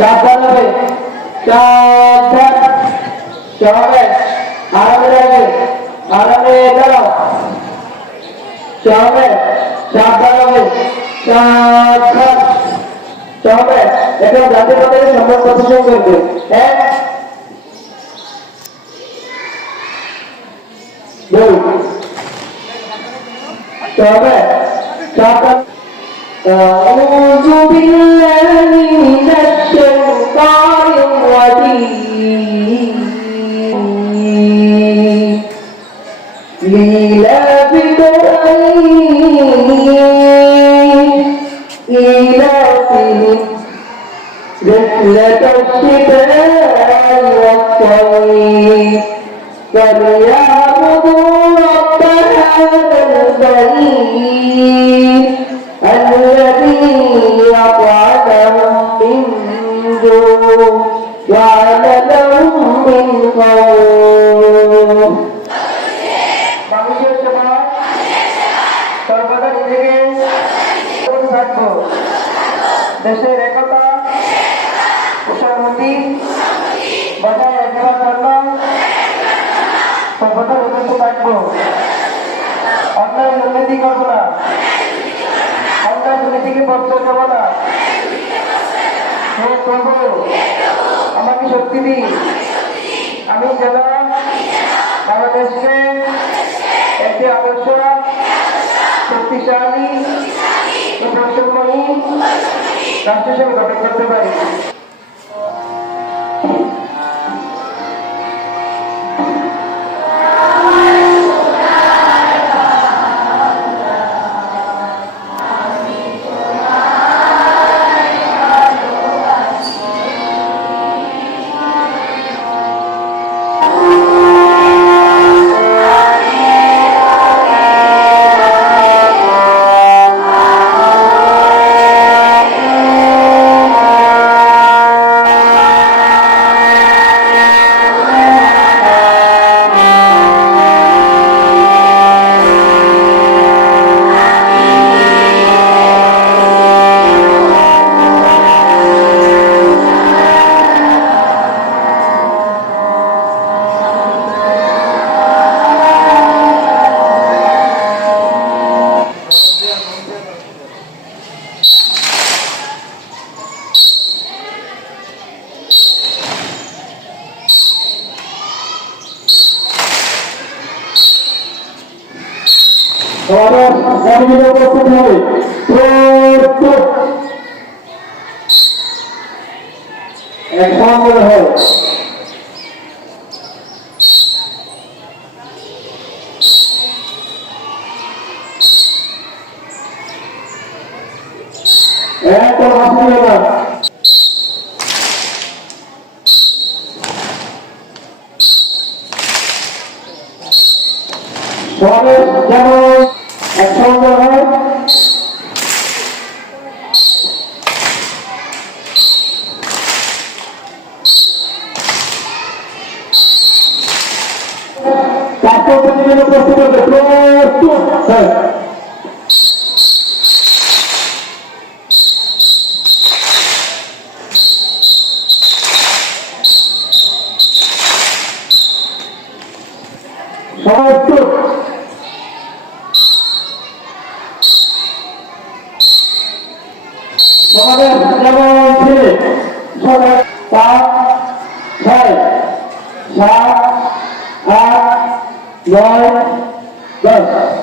সাবধানে চলে আরামে যাও চলে সাবধানে চলে এখন জাতীয় পতাকা সম্মান প্রদর্শন করবে এক দুই চলে সাবধানে أعوذ بالله من الشيطان الرجيم لإيلاف قريش إيلافهم رحلة الشتاء والصيف فليعبدوا رب هذا البيت الذي أطعمهم من جوع وآمنهم من خوف মানুষের সেবা সর্বদা নিজেকে থাকবো দেশের একতা সংহতি বজায় রাখার জন্য সর্বদা উন্নত থাকবো অন্যায় দুর্নীতি করবো না অন্যায় দুর্নীতিকে প্রশ্রয় দেবো না হে প্রভু আমাকে শক্তি দিই আমি যেন বাংলাদেশকে একটি আদর্শ শক্তিশালী বৈষম্যহীন রাষ্ট্র হিসেবে গঠন করতে পারি আমাদের গাড়িগুলো প্রস্তুত হবে এক সঙ্গে হয় এক হাসি না সবাই যেমন একসঙ্গে হয় প্রস্তুত হবে প্রস্তুত সমাজের যেমন ছেলে সবাই 5 6 7 8 9 10